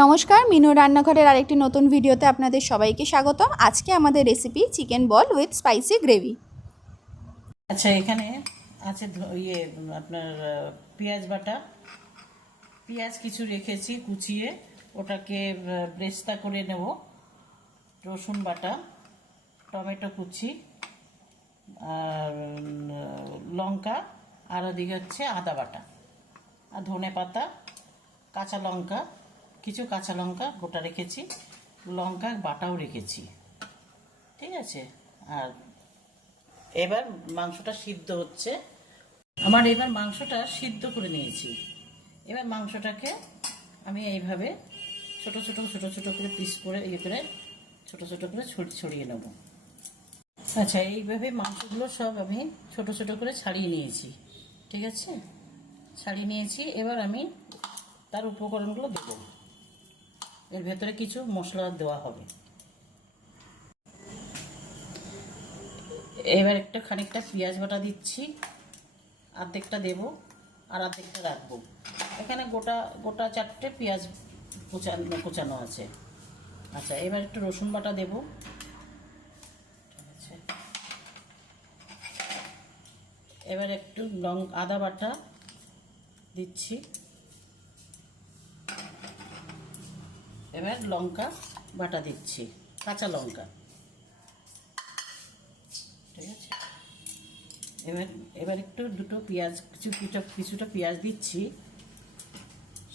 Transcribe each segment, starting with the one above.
নমস্কার মিনু রান্নাঘরের আরেকটি নতুন ভিডিওতে আপনাদের সবাইকে স্বাগতম। আজকে আমাদের recipe chicken ball with spicy gravy আচ্ছা এখানে আছে ইয়ে আপনার পেঁয়াজ বাটা। পেঁয়াজ কিছু রেখেছি কুচিয়ে ওটাকে আহ, ব্রেস্তা করে নেব। রসুন বাটা টমেটো কুচি আর লঙ্কা আর ওদিকে হচ্ছে আদা বাটা। আর ধনে পাতা কাঁচা লঙ্কা কিছু কাঁচা লঙ্কা গোটা রেখেছি লঙ্কা বাটাও রেখেছি। ঠিক আছে? আর এবার মাংসটা সিদ্ধ হচ্ছে। আমার এবার মাংসটা সিদ্ধ করে নিয়েছি। এবার মাংসটাকে আমি এইভাবে ছোট ছোট ছোট ছোট করে পিস করে ইয়ে করে ছোট ছোট করে ছড়িয়ে নেব। আচ্ছা এইভাবে মাংসগুলো সব আমি ছোট ছোট করে ছাড়িয়ে নিয়েছি। ঠিক আছে? ছাড়িয়ে নিয়েছি। এবার আমি তার উপকরণগুলো দেবো। এর ভেতরে কিছু মশলা দেওয়া হবে। এবার একটা খানিকটা পেঁয়াজ বাটা দিচ্ছি অর্ধেকটা দেব আর অর্ধেকটা রাখব। এখানে গোটা গোটা চারটে পেঁয়াজ কুচানো কুচানো আছে। আচ্ছা এবার একটু রসুন বাটা দেব। এবার একটু লং, আদা বাটা দিচ্ছি। এবার লঙ্কা বাটা দিচ্ছি, কাঁচা লঙ্কা। ঠিক আছে? এবার এবার একটু দুটো পেঁয়াজ, কিছু, কিছুটা পেঁয়াজ দিচ্ছি।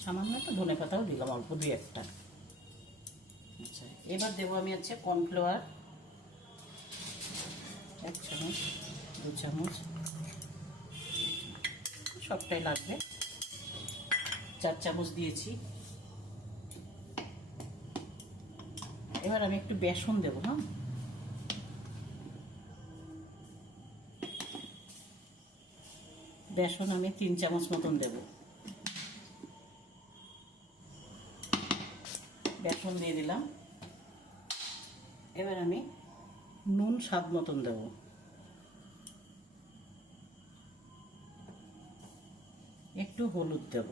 সামান্য একটু ধনে পাতাও দিলাম অল্প, দুই একটা। আচ্ছা এবার দেবো আমি হচ্ছে কর্নফ্লাওয়ার। এক চামচ, দু চামচ। সবটাই লাগবে। চার চামচ দিয়েছি। এবার আমি একটু বেসন দেবো হ্যাঁ? বেসন আমি তিন চামচ মতন দেব। বেসন দিয়ে দিলাম। এবার আমি নুন স্বাদ মতন দেব। একটু হলুদ দেব।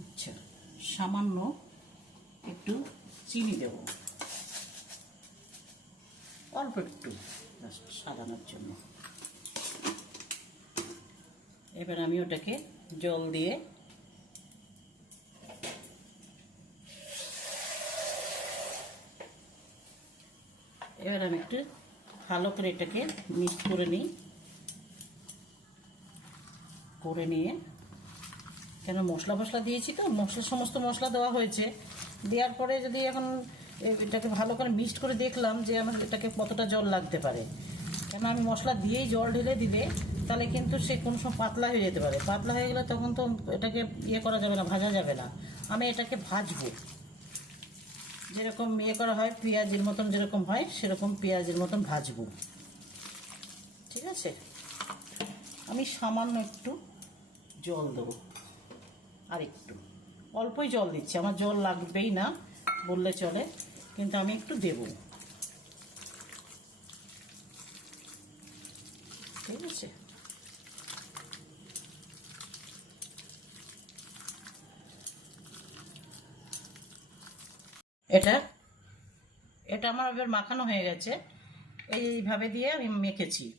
আচ্ছা সামান্য একটু চিনি দেব। অল্প একটু just সাজানোর জন্য। এবার আমি ওটাকে জল দিয়ে এবার আমি একটু ভালো করে এটাকে মিক্স করে নিই। করে নিয়ে, কেন মশলা ফসলা দিয়েছি তো? মশলা সমস্ত মশলা দেওয়া হয়েছে। দেওয়ার পরে যদি এখন এটাকে ভালো করে মিক্সড করে দেখলাম যে আমার এটাকে কতটা জল লাগতে পারে। কেন আমি মশলা দিয়েই জল ঢেলে দিলে তাহলে কিন্তু সে কোনো সময় পাতলা হয়ে যেতে পারে। পাতলা হয়ে গেলে তখন তো এটাকে ইয়ে করা যাবে না, ভাজা যাবে না। আমি এটাকে ভাজবো। যেরকম ইয়ে করা হয়, পেঁয়াজের মতন যেরকম হয়, সেরকম পেঁয়াজের মতন ভাজবো। ঠিক আছে? আমি সামান্য একটু জল দেবো। আর একটু অল্পই জল দিচ্ছি। আমার জল লাগবেই না, বললে চলে, কিন্তু আমি একটু দেব। ঠিক আছে? এটা এটা আমার এবার মাখানো হয়ে গেছে। এইভাবে দিয়ে আমি মেখেছি।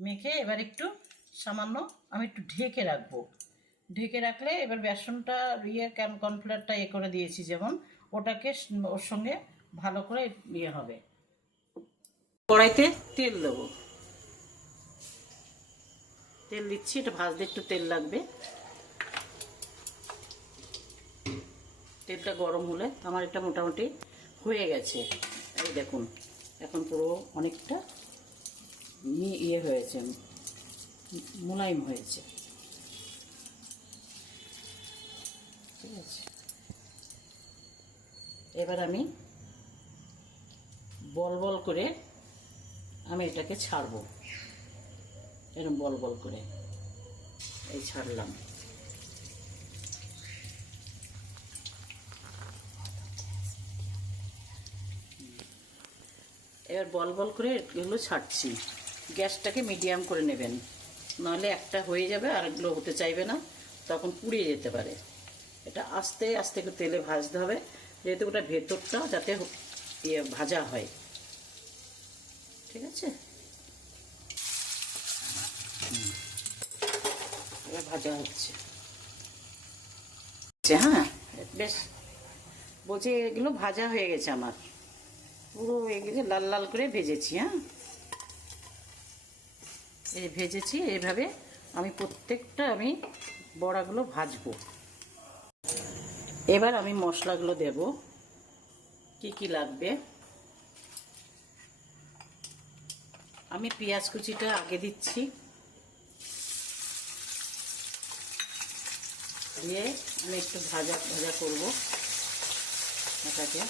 মেখে এবার একটু সামান্য আমি একটু ঢেকে রাখব। ঢেকে রাখলে এবার বেসনটা ইয়ে ক্যান কর্নফ্লাওয়ারটা এ করে দিয়েছি যেমন, ওটাকে ওর সঙ্গে ভালো করে ইয়ে হবে। কড়াইতে তেল দেবো। তেল দিচ্ছি, এটা ভাজতে একটু তেল লাগবে। তেলটা গরম হলে আমার এটা মোটামুটি হয়ে গেছে। এই দেখুন, এখন পুরো অনেকটা ইয়ে হয়েছে মোলায়েম হয়েছে। ঠিক আছে। এবার আমি বল বল করে আমি এটাকে ছাড়বো। এরকম বল বল করে এই ছাড়লাম। এবার বল বল করে এগুলো ছাড়ছি। গ্যাসটাকে মিডিয়াম করে নেবেন। নাহলে একটা হয়ে যাবে আর এগুলো হতে চাইবে না। তখন পুড়িয়ে যেতে পারে। এটা আস্তে আস্তে করে তেলে ভাজতে হবে। যেহেতু ওটা ভেতরটা যাতে ইয়ে ভাজা হয়। ঠিক আছে। এবার ভাজা হচ্ছে। আচ্ছা, হ্যাঁ। বেশ। বলছি এগুলো ভাজা হয়ে গেছে আমার। পুরো হয়ে গেছে লাল লাল করে ভেজেছি হ্যাঁ? এই ভেজেছি এইভাবে আমি প্রত্যেকটা আমি বড়াগুলো ভাজবো। এবার আমি মশলাগুলো দেব। কি কি লাগবে? আমি পেঁয়াজ কুচিটা আগে দিচ্ছি। দিয়ে আমি একটু ভাজা ভাজা করব এটাকে।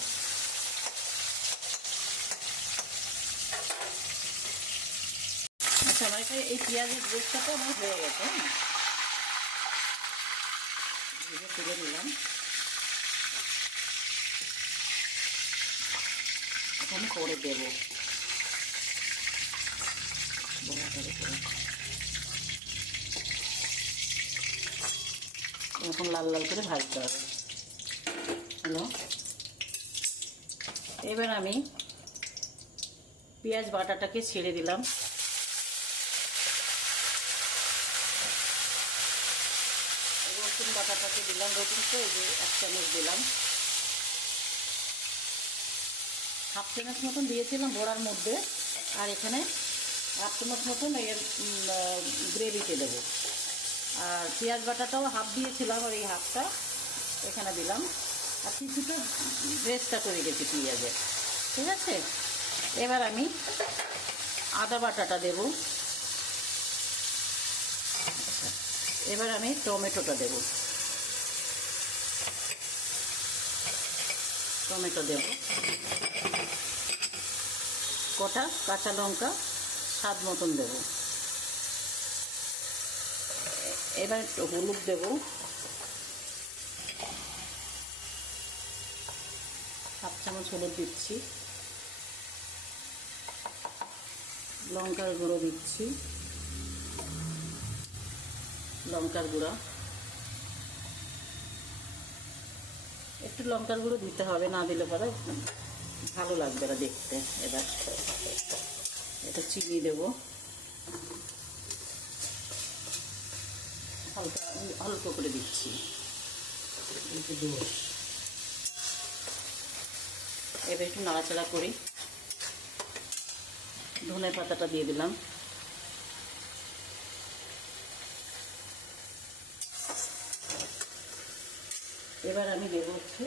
আচ্ছা আমার এই পেঁয়াজের গ্রেসটাও আমার হয়ে গেছে হ্যাঁ? তুলে নিলাম। এখন করে দেবো। এখন লাল লাল করে ভাজতে হবে। হ্যালো এবার আমি পেঁয়াজ বাটাটাকে ছেড়ে দিলাম। রসুন বাটাটাকে দিলাম। রসুন তো এই যে এক চামচ দিলাম হাফ চামচ মতন দিয়েছিলাম বড়ার মধ্যে, আর এখানে হাফ চামচ মতন এর গ্রেভিতে দেবো। আর পেঁয়াজ বাটাটাও হাফ দিয়েছিলাম, আর এই হাফটা এখানে দিলাম। আর কিছুটা ভেজটা করে গেছি পেঁয়াজের ঠিক আছে? এবার আমি আদা বাটাটা দেব। এবার আমি টমেটোটা দেব। টমেটো দেব। কটা কাঁচা লঙ্কা স্বাদ মতন দেব। এবার একটু হলুদ দেব। হাফ চামচ হলুদ দিচ্ছি। লঙ্কার গুঁড়ো দিচ্ছি। লঙ্কার গুঁড়া। একটু লঙ্কার গুঁড়ো দিতে হবে, না দিলে পরে ভালো লাগবে না দেখতে এবার। এটা চিনি দেব। হালকা অল্প করে দিচ্ছি। এবার একটু নাড়াচাড়া করি। ধনে পাতাটা দিয়ে দিলাম। এবার আমি দেবো হচ্ছে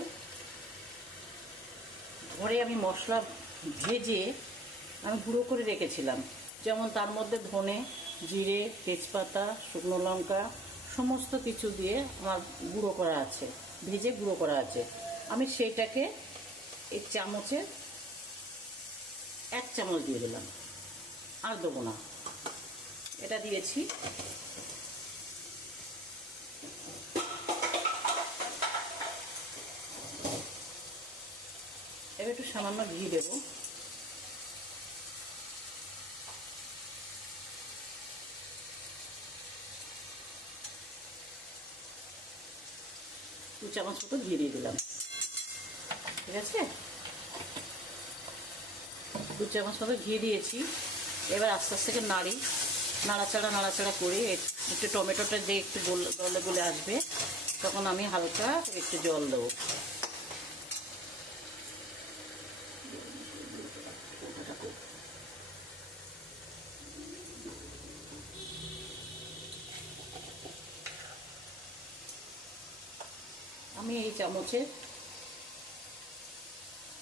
ঘরে আমি মশলা ভেজে আমি গুঁড়ো করে রেখেছিলাম। যেমন তার মধ্যে ধনে, জিরে, তেজপাতা, শুকনো লঙ্কা সমস্ত কিছু দিয়ে আমার গুঁড়ো করা আছে, ভেজে গুঁড়ো করা আছে। আমি সেইটাকে এই চামচে, এক চামচ দিয়ে দিলাম। আর দেবো না। এটা দিয়েছি এবার একটু সামান্য ঘি দেব। দু চামচ মতো ঘি দিয়ে দিলাম। ঠিক আছে? দু চামচ মতো ঘি দিয়েছি। এবার আস্তে আস্তে নাড়ি। নাড়াচাড়া নাড়াচাড়া করে একটু টমেটোটা যে একটু গলে গলে আসবে, তখন আমি হালকা একটু জল দেবো আমি এই চামচে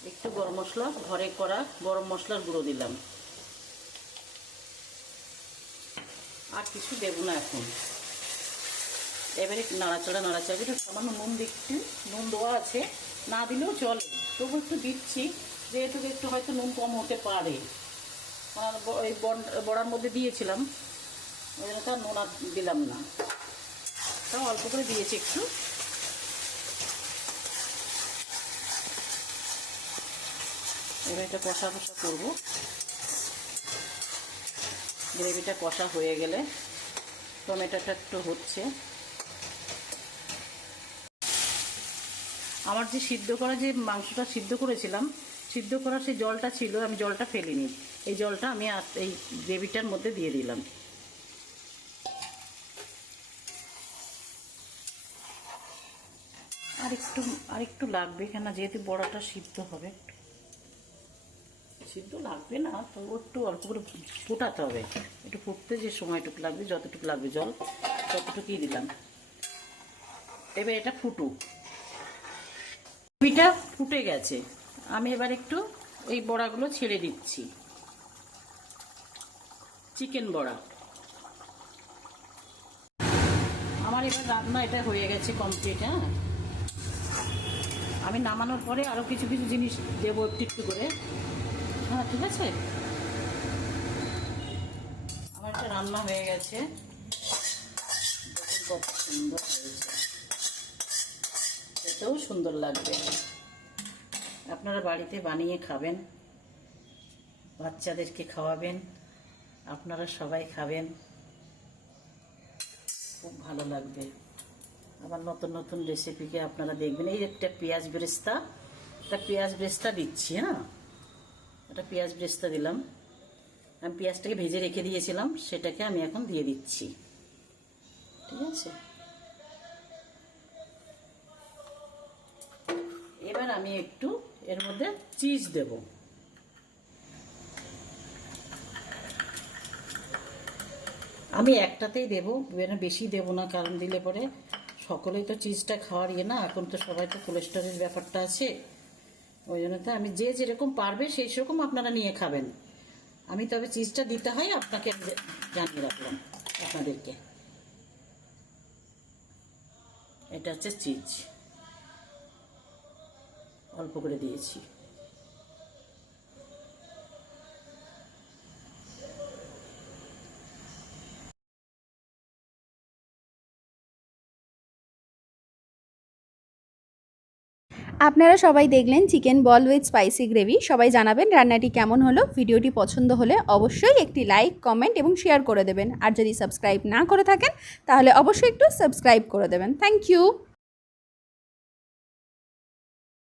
একটু গরম মশলা, ঘরে করা গরম মশলার গুঁড়ো দিলাম। আর কিছু দেব না এখন। এবারে নাড়াচাড়া নাড়াচাড়া একটু সামান্য নুন দিচ্ছি নুন দেওয়া আছে। না দিলেও চলে। তবু একটু দিচ্ছি। যেহেতু একটু হয়তো নুন কম হতে পারে। আর বন- বড়ার মধ্যে দিয়েছিলাম। ওই জন্য তার নুন আর দিলাম না। তাও অল্প করে দিয়েছি একটু। এবার এটা কষা কষা করব। গ্রেভিটা কষা হয়ে গেলে টমেটোটা একটু হচ্ছে। আমার যে সিদ্ধ করা যে মাংসটা সিদ্ধ করেছিলাম, সিদ্ধ করা সেই জলটা ছিল, আমি জলটা ফেলিনি। এই জলটা আমি এই গ্রেভিটার মধ্যে দিয়ে দিলাম। আর একটু আর একটু লাগবে কেন? যেহেতু বড়াটা সিদ্ধ হবে সিদ্ধ লাগবে না, তো একটু অল্প করে ফোটাতে হবে। একটু ফুটতে যে সময়টুকু লাগবে, যতটুকু লাগবে জল, ততটুকুই দিলাম। এবার এটা ফুটুক। গ্রেভিটা ফুটে গেছে। আমি এবার একটু এই বড়াগুলো ছেড়ে দিচ্ছি। চিকেন বড়া। আমার এবার রান্না এটা হয়ে গেছে কমপ্লিট হ্যাঁ? আমি নামানোর পরে আরও কিছু কিছু জিনিস দেবো একটু একটু করে। হ্যাঁ ঠিক আছে। আমার একটা রান্না হয়ে গেছে। কত সুন্দর হয়েছে। খেতেও সুন্দর লাগবে। আপনারা বাড়িতে বানিয়ে খাবেন, বাচ্চাদেরকে খাওয়াবেন, আপনারা সবাই খাবেন। খুব ভালো লাগবে। আবার নতুন নতুন রেসিপিকে আপনারা দেখবেন। এই একটা পেঁয়াজ বেরেস্তা একটা পেঁয়াজ বেরেস্তা দিচ্ছি হ্যাঁ? একটা পেঁয়াজ বেরেস্তা দিলাম। আমি পেঁয়াজটাকে ভেজে রেখে দিয়েছিলাম, সেটাকে আমি এখন দিয়ে দিচ্ছি। ঠিক আছে? এবার আমি একটু এর মধ্যে চিজ দেব। আমি একটাতেই দেবো মানে বেশি দেব না, কারণ দিলে পরে সকলেই তো চিজটা খাওয়ার ইয়ে না, এখন তো সবাই তো কোলেস্ট্রলের ব্যাপারটা আছে। ওই জন্য তো আমি যে যেরকম পারবে সেই সেরকম আপনারা নিয়ে খাবেন। আমি তবে চিজটা দিতে হয়, আপনাকে জানিয়ে রাখলাম আপনাদেরকে। এটা হচ্ছে চিজ অল্প করে দিয়েছি। আপনারা সবাই দেখলেন chicken ball with spicy gravy. সবাই জানাবেন রান্নাটি কেমন হলো, ভিডিওটি পছন্দ হলে অবশ্যই একটি লাইক, কমেন্ট এবং শেয়ার করে দেবেন। আর যদি সাবস্ক্রাইব না করে থাকেন, তাহলে অবশ্যই একটু সাবস্ক্রাইব করে দেবেন। Thank you.